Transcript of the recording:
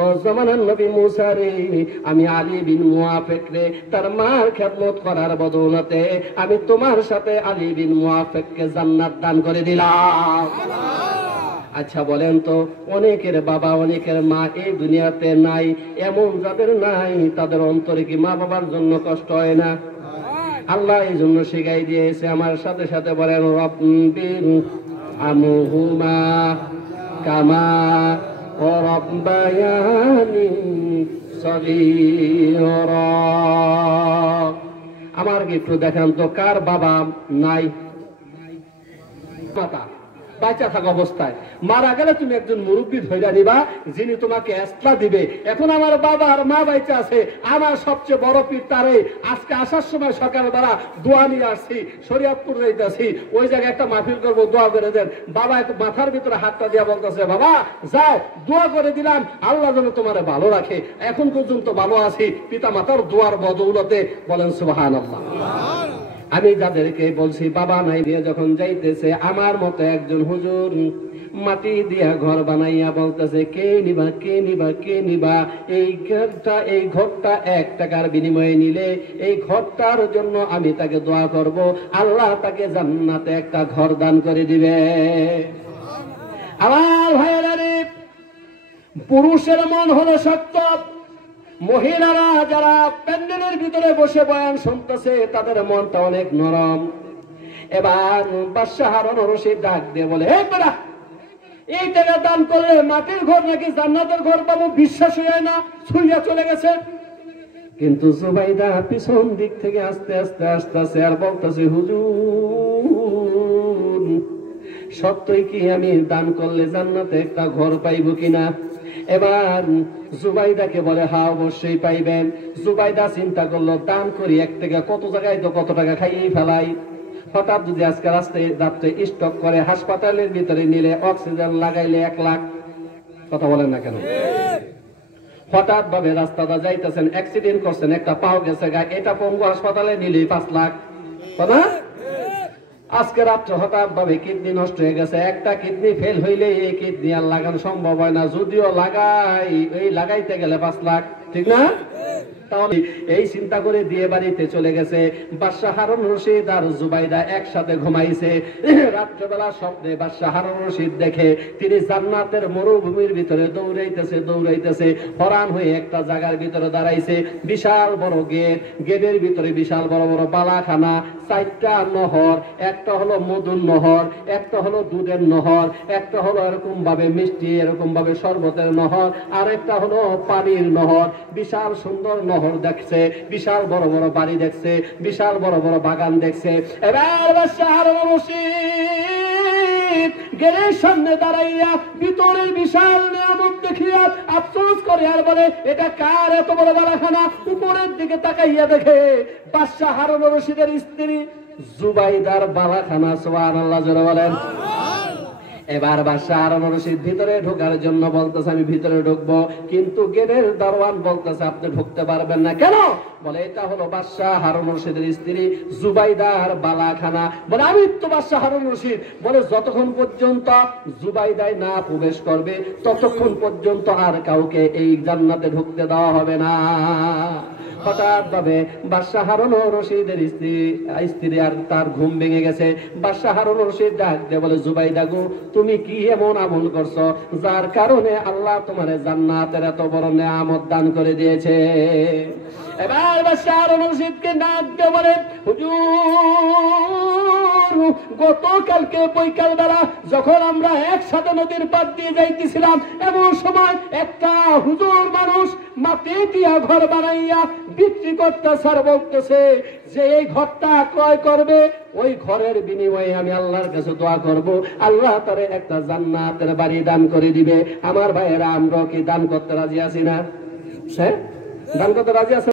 ও জামানার নবী মুসা রে, আমি আলী বিন মুআফিক রে তার মার খেদমত করার বদৌলতে আমি তোমার সাথে আলী বিন মুআফিককে জান্নাত দান করে দিলাম। আচ্ছা বলেন তো, অনেকের বাবা অনেকের মা এই দুনিয়াতে নাই, এমন যাদের নাই তাদের অন্তরে কি মা বাবার জন্য কষ্ট হয় না? আল্লাহ এই জন্য শিখাই দিয়েছে, আমার সাথে সাথে বলেন রব্বির আমহুমা কামা রাব্বায়ানি সগীরা। আমার কি একটু দেখান তো কার বাবা নাই? মাতা বাচ্চা থাকা অবস্থায় মারা গেলে তুমি একজন মুরব্বী ধৈর্য নিবা, যিনি তোমাকে এসলা দিবে। এখন আমার বাবা আর মা বাইচা আছে, আমার সবচেয়ে বড় পীর তারে আজকে আসার সময় সকালবেলা দোয়া নিয়ে আসছি, শরীয়তপুর যাইতেছি, ওই জায়গায় একটা মাহফিল করবো, দোয়া করে দেন। বাবা একটু মাথার ভিতরে হাতটা দিয়া বলতেছে, বাবা যাও দোয়া করে দিলাম, আল্লাহ যেন তোমার ভালো রাখে। এখন পর্যন্ত ভালো আছি পিতা মাতার দোয়ার বদৌলতে। বলেন সুবহানাল্লাহ। আমি যাদেরকে বলছি বাবা নাই দিয়ে যখন যাইতেছে, আমার মতো একজন হুজুর মাটি দিয়া ঘর বানাইয়া বলতেছে, কে নিবা কে নিবা কে নিবা? এই ঘরটা 1 টাকার বিনিময়ে নিলে এই ঘরটার জন্য আমি তাকে দোয়া করব, আল্লাহ তাকে জান্নাতে একটা ঘর দান করে দিবে। আমার ভাইয়েরা রে, পুরুষের মন হলো শক্ত, মহিলারা যারা প্যান্ডেলের ভিতরে বসে বয়ান শুনতেছে তাদের মনটা অনেক নরম। এবার বাদশাহ হারুন রশিদ ডাক দিয়ে বলে, এই বেটা, এই টাকা দান করলে মাটির ঘর নাকি জান্নাতের ঘর পাবো? বিশ্বাস হয় না, ছুঁইয়া চলে গেছে। কিন্তু জুবাইদা পিছন দিক থেকে আস্তে আস্তে আসতেছে আর বলতেছে, হুজুর সত্যই কি আমি দান করলে জান্নাতে একটা ঘর পাইব কিনা? এবার জুবাইদাকে বলে, হ্যাঁ অবশ্যই পাইবেন। জুবাইদা চিন্তা করলো, দান করি 1 টাকা, কত জায়গায় তো কত টাকা খাইয়েই ফেলাই। হঠাৎ যদি আজকে রাস্তায় রাত্রে স্টক করে হাসপাতালের ভিতরে নিলে অক্সিজেন লাগাইলে 1 লাখ। কথা বলেন না কেন? হঠাৎ ভাবে রাস্তাটা যাইতেছেন, অ্যাক্সিডেন্ট করছেন, একটা পাও গেছে গা, এটা পঙ্গু হাসপাতালে নিলে 5 লাখ। কথা আজকে রাত্রে হঠাৎ ভাবে কিডনি নষ্ট হয়ে গেছে, একটা কিডনি ফেল হইলে এই কিডনি আর লাগানো সম্ভব হয় না, যদিও লাগাইতে গেলে 5 লাখ। ঠিক না? তাহলে এই চিন্তা করে দিয়ে বাড়িতে চলে গেছে। বাদশাহ হারুন রশিদ আর জুবাইদা একসাথে ঘুমাইছে। রাত্রেবেলা স্বপ্নে বাদশাহ হারুন রশিদ দেখে তিনি জান্নাতের মরুভূমির ভিতরে দৌড়াইতেছে হরান হয়ে একটা জায়গার ভিতরে দাঁড়াইছে। বিশাল বড় গেট, গেটের ভিতরে বিশাল বড় বড় বালাখানা, 4টা নহর, একটা হলো মধুর নহর, একটা হলো দুধের নহর, একটা হলো এরকম ভাবে মিষ্টি এরকম ভাবে শরবতের নহর, আর একটা হলো পানির নহর। বিশাল সুন্দর নহর দেখছে, বিশাল বড় বড় বাড়ি দেখছে, বিশাল বড় বড় বাগান দেখছে। এবার বাদশাহ হারুন রশিদ গেটের সামনে দাঁড়াইয়া ভিতরের বিশাল নিয়ামত দেখিয়া আফসোস করে আর বলে, এটা কার এত বড় বালাখানা? উপরের দিকে তাকাইয়া দেখে বাদশাহ হারুন রশিদের স্ত্রী জুবাইদার বালাখানা। সুবহানাল্লাহ জোরে বলেন। এবার বাদশাহ হারুন রশিদ ভিতরে ঢোকার জন্য বলতেছে, আমি ভিতরে ঢুকবো, কিন্তু গেটের দারোয়ান বলতেছে আপনি ঢুকতে পারবেন না। কেন? বলে এটা হলো বাদশাহ হারুন রশিদের স্ত্রী জুবাইদার বালাখানা। বলে আমি তো বাদশাহ হারুন রশিদ। বলে যতক্ষণ পর্যন্ত জুবাইদায় না প্রবেশ করবে ততক্ষণ পর্যন্ত আর কাউকে এই জান্নাতে ঢুকতে দেওয়া হবে না। হঠাৎ ভাবে বাদশাহ হারুন রশিদের স্ত্রী আর তার ঘুম ভেঙে গেছে। বাদশাহ হারুন রশিদ ডাক দিয়ে বলে, জুবাইদা গো, তুমি কি এমন আমল করছো যার কারণে আল্লাহ তোমার জান্নাতের এত বড় নিয়ামত দান করে দিয়েছে? এবার বাদশাহ হারুন রশিদকে ডাক দিয়ে বলে, হুজুর গতকালকে বৈকাল বেলা যখন আমরা একসাথে নদীর পাড় দিয়ে যাইতেছিলাম, এমন সময় একটা হুজুর মানুষ মাটি দিয়া ঘর বানাইয়া বিক্রি করতেছে আর বলতেছে যে এই ঘরটা ক্রয় করবে, ওই ঘরের বিনিময়ে আমি আল্লাহর কাছে দোয়া করব, আল্লাহ তারে একটা জান্নাতের বাড়ি দান করে দিবে। আমার ভাইয়েরা, আমরা কি দান করতে রাজি আছি না? দান করতে রাজি আছি?